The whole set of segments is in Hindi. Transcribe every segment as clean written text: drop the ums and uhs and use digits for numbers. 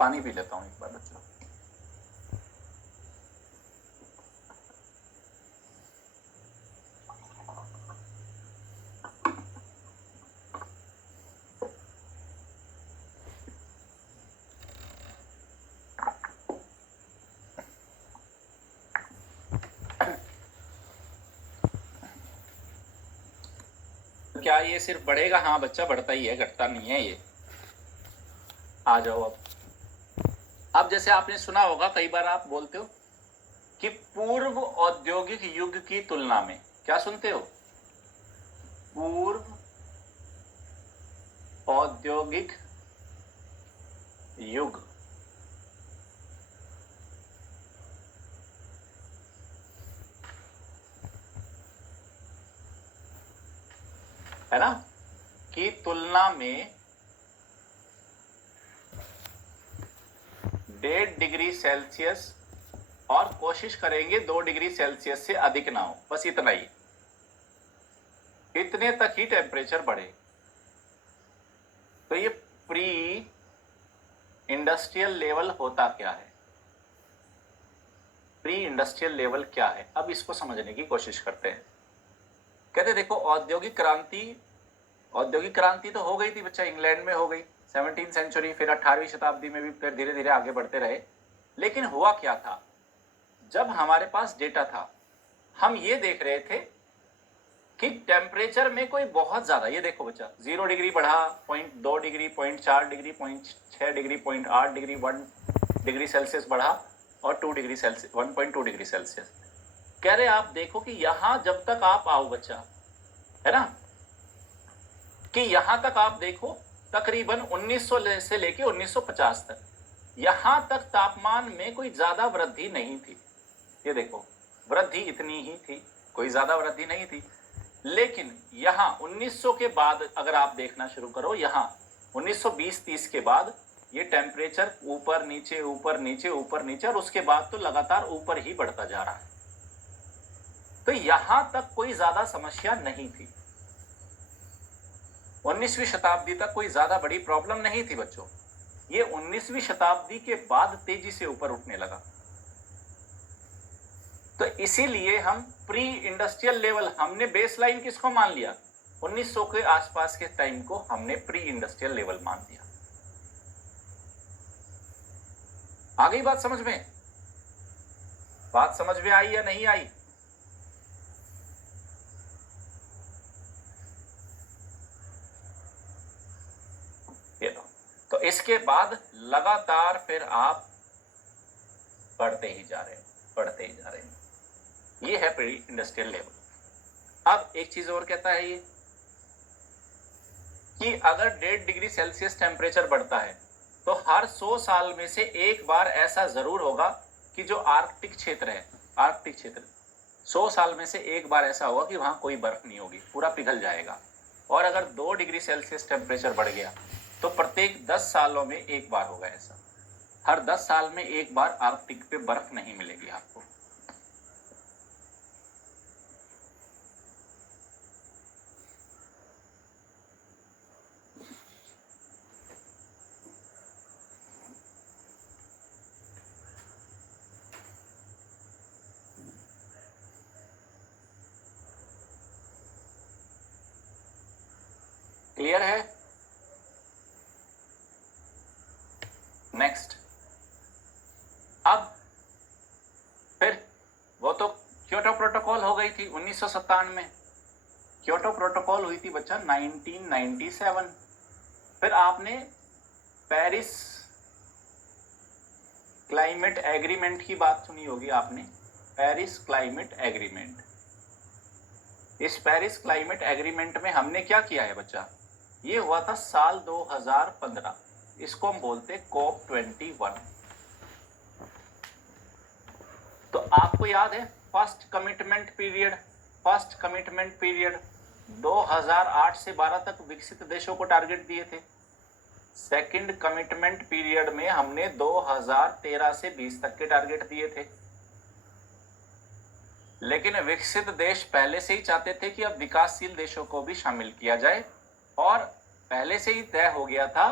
पानी पी लेता हूँ एक बार बच्चों। क्या ये सिर्फ बढ़ेगा? हाँ बच्चा, बढ़ता ही है, घटता नहीं है ये। आ जाओ अब जैसे आपने सुना होगा, कई बार आप बोलते हो कि पूर्व औद्योगिक युग की तुलना में, क्या सुनते हो? पूर्व औद्योगिक युग। है ना? की तुलना में 1.5 डिग्री सेल्सियस, और कोशिश करेंगे 2 डिग्री सेल्सियस से अधिक ना हो, बस इतना ही, इतने तक ही टेम्परेचर बढ़े। तो ये प्री इंडस्ट्रियल लेवल होता क्या है? प्री इंडस्ट्रियल लेवल क्या है? अब इसको समझने की कोशिश करते हैं। कहते देखो, औद्योगिक क्रांति तो हो गई थी बच्चा, इंग्लैंड में हो गई 17वीं सेंचुरी, फिर 18वीं शताब्दी में भी फिर धीरे धीरे आगे बढ़ते रहे। लेकिन हुआ क्या था, जब हमारे पास डेटा था, हम ये देख रहे थे कि टेम्परेचर में कोई बहुत ज्यादा, ये देखो बच्चा, 0 डिग्री बढ़ा, 0.2 degree, 0.4 degree, 0.6 degree, 0.8 degree, 1 degree Celsius बढ़ा, और 2 डिग्री सेल्सियस, 1.2 डिग्री सेल्सियस। कह रहे आप देखो कि यहां जब तक आप आओ बच्चा, है ना, कि यहां तक आप देखो, तकरीबन 1900 से लेके 1950 तक, यहां तक तापमान में कोई ज्यादा वृद्धि नहीं थी। ये देखो, वृद्धि इतनी ही थी, कोई ज्यादा वृद्धि नहीं थी। लेकिन यहां 1900 के बाद अगर आप देखना शुरू करो, यहां 1920-30 के बाद ये टेम्परेचर ऊपर नीचे ऊपर नीचे ऊपर नीचे, और उसके बाद तो लगातार ऊपर ही बढ़ता जा रहा है। तो यहां तक कोई ज्यादा समस्या नहीं थी, 19वीं शताब्दी तक कोई ज्यादा बड़ी प्रॉब्लम नहीं थी बच्चों। ये 19वीं शताब्दी के बाद तेजी से ऊपर उठने लगा। तो इसीलिए हम प्री इंडस्ट्रियल लेवल, हमने बेसलाइन किसको मान लिया? 1900 के आसपास के टाइम को हमने प्री इंडस्ट्रियल लेवल मान लिया। आ गई बात समझ में? बात समझ में आई या नहीं आई? तो इसके बाद लगातार फिर आप बढ़ते ही जा रहे हैं, बढ़ते ही जा रहे हैं। ये है प्री इंडस्ट्रियल लेवल। अब एक चीज और कहता है ये, कि अगर 1.5 डिग्री सेल्सियस टेम्परेचर बढ़ता है तो हर 100 साल में से एक बार ऐसा जरूर होगा कि जो आर्कटिक क्षेत्र है, आर्कटिक क्षेत्र, 100 साल में से एक बार ऐसा होगा कि वहां कोई बर्फ नहीं होगी, पूरा पिघल जाएगा। और अगर 2 डिग्री सेल्सियस टेम्परेचर बढ़ गया तो प्रत्येक 10 सालों में एक बार होगा ऐसा, हर 10 साल में एक बार आर्कटिक पे बर्फ नहीं मिलेगी आपको। क्लियर है? नेक्स्ट, अब फिर वो तो क्योटो प्रोटोकॉल हो गई थी 1997 में, क्योटो प्रोटोकॉल हुई थी बच्चा 1997। फिर आपने पेरिस क्लाइमेट एग्रीमेंट की बात सुनी होगी आपने, पेरिस क्लाइमेट एग्रीमेंट। इस पेरिस क्लाइमेट एग्रीमेंट में हमने क्या किया है बच्चा? ये हुआ था साल 2015, इसको हम बोलते COP 21। तो आपको याद है फर्स्ट कमिटमेंट पीरियड 2008 से 12 तक विकसित देशों को टारगेट दिए थे। सेकंड कमिटमेंट पीरियड में हमने 2013 से 20 तक के टारगेट दिए थे। लेकिन विकसित देश पहले से ही चाहते थे कि अब विकासशील देशों को भी शामिल किया जाए, और पहले से ही तय हो गया था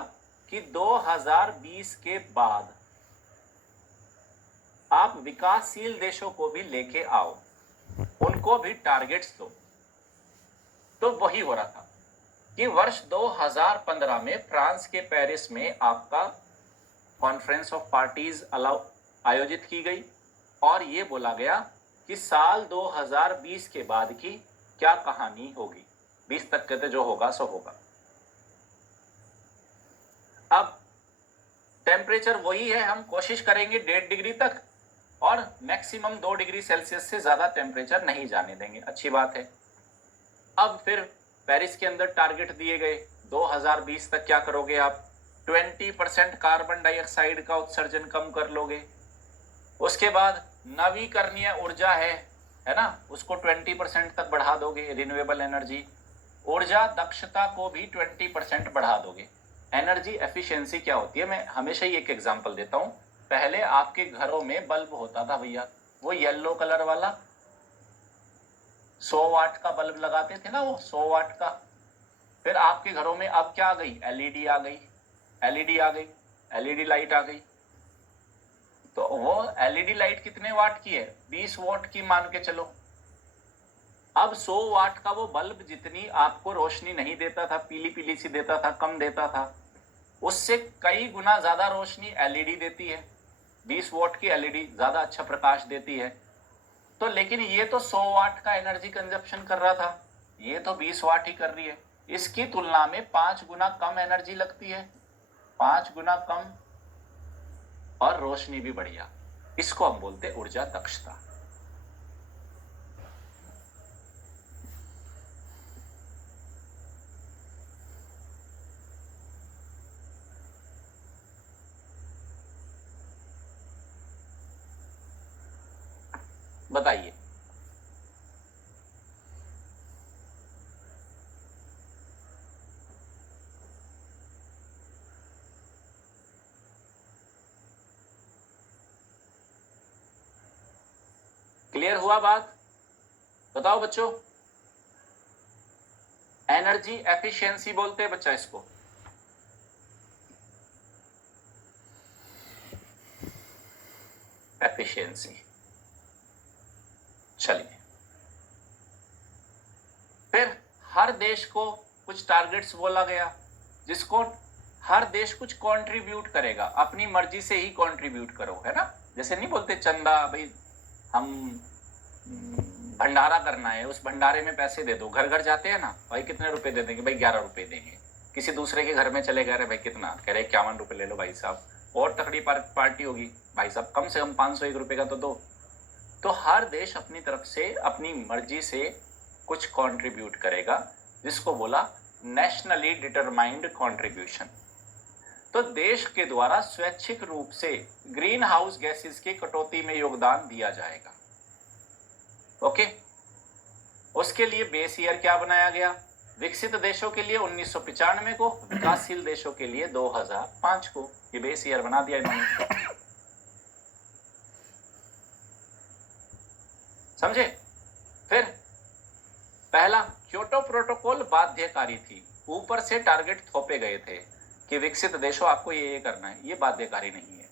कि 2020 के बाद आप विकासशील देशों को भी लेके आओ, उनको भी टारगेट्स दो। तो वही हो रहा था कि वर्ष 2015 में फ्रांस के पेरिस में आपका कॉन्फ्रेंस ऑफ पार्टीज आयोजित की गई और ये बोला गया कि साल 2020 के बाद की क्या कहानी होगी। 20 तक कहते जो होगा सो होगा। अब टेम्परेचर वही है, हम कोशिश करेंगे 1.5 डिग्री तक और मैक्सिमम 2 डिग्री सेल्सियस से ज्यादा टेम्परेचर नहीं जाने देंगे। अच्छी बात है। अब फिर पेरिस के अंदर टारगेट दिए गए, 2020 तक क्या करोगे आप? 20% कार्बन डाइऑक्साइड का उत्सर्जन कम कर लोगे। उसके बाद नवीकरणीय ऊर्जा है ना, उसको 20% तक बढ़ा दोगे। रिन्यूएबल एनर्जी, ऊर्जा दक्षता को भी 20% बढ़ा दोगे। एनर्जी एफिशिएंसी क्या होती है, मैं हमेशा ही एक एग्जांपल देता हूं। पहले आपके घरों में बल्ब होता था भैया, वो येलो कलर वाला 100 वाट का बल्ब लगाते थे ना, वो 100 वाट का। फिर आपके घरों में अब क्या आ गई? एलईडी आ गई, एलईडी आ गई, एलईडी लाइट आ गई। तो वो एलईडी लाइट कितने वाट की है? 20 वाट की मान के चलो। अब 100 वाट का वो बल्ब जितनी आपको रोशनी नहीं देता था, पीली पीली सी देता था, कम देता था, उससे कई गुना ज्यादा रोशनी एलईडी देती है। 20 वाट की एलईडी ज्यादा अच्छा प्रकाश देती है। तो लेकिन ये तो 100 वाट का एनर्जी कंजप्शन कर रहा था, ये तो 20 वाट ही कर रही है। इसकी तुलना में 5 गुना कम एनर्जी लगती है, 5 गुना कम, और रोशनी भी बढ़िया। इसको हम बोलते ऊर्जा दक्षता। बताइए। क्लियर हुआ बात? बताओ बच्चों। एनर्जी एफिशिएंसी बोलते हैं बच्चा इसको। एफिशिएंसी। चलिए, फिर हर देश को कुछ टारगेट्स बोला गया, जिसको हर देश कुछ कंट्रीब्यूट करेगा, अपनी मर्जी से ही कंट्रीब्यूट करो, है ना। जैसे नहीं बोलते चंदा, भाई हम भंडारा करना है, उस भंडारे में पैसे दे दो। घर घर जाते हैं ना, भाई कितने रुपए दे देंगे? भाई 11 रुपए देंगे। किसी दूसरे के घर में चले गए, भाई कितना? कह रहे 51 रुपए ले लो भाई साहब। और तकड़ी पार्टी होगी, भाई साहब कम से कम 501 रुपए का तो दो। तो हर देश अपनी तरफ से अपनी मर्जी से कुछ कंट्रीब्यूट करेगा, जिसको बोला नेशनली डिटरमाइंड कंट्रीब्यूशन। तो देश के द्वारा स्वैच्छिक रूप से ग्रीन हाउस गैसेस की कटौती में योगदान दिया जाएगा। ओके। उसके लिए बेस ईयर क्या बनाया गया? विकसित देशों के लिए 1995 को, विकासशील देशों के लिए 2005 को। ये बेस ईयर बना दिया इन्होंने। समझे? फिर पहला, क्योटो प्रोटोकॉल बाध्यकारी थी। ऊपर से टारगेट थोपे गए थे कि विकसित देशों आपको ये करना है, ये बाध्यकारी नहीं है।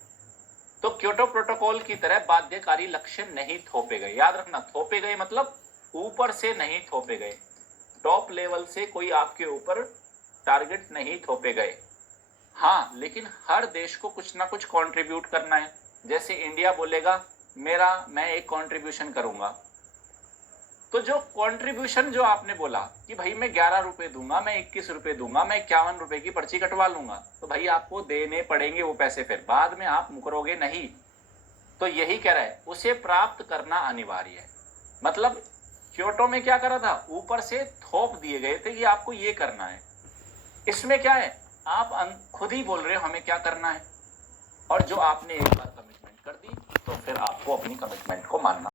तो क्योटो प्रोटोकॉल की तरह बाध्यकारी लक्ष्य नहीं थोपे गए। याद रखना, थोपे गए मतलब ऊपर से नहीं थोपे गए, टॉप लेवल से कोई आपके ऊपर टारगेट नहीं थोपे गए। हाँ, लेकिन हर देश को कुछ ना कुछ कंट्रीब्यूट करना है। जैसे इंडिया बोलेगा मैं एक कंट्रीब्यूशन करूंगा, तो जो कंट्रीब्यूशन जो आपने बोला कि भाई मैं 11 रुपए दूंगा, मैं 21 रुपए दूंगा, मैं 51 रुपए की पर्ची कटवा लूंगा, तो भाई आपको देने पड़ेंगे वो पैसे, फिर बाद में आप मुकरोगे नहीं। तो यही कह रहा है, उसे प्राप्त करना अनिवार्य है। मतलब क्योटो में क्या करा था? ऊपर से थोप दिए गए थे कि आपको ये करना है। इसमें क्या है, आप खुद ही बोल रहे हो हमें क्या करना है, और जो आपने एक बार कमिटमेंट कर दी तो फिर आपको अपनी कमिटमेंट को मानना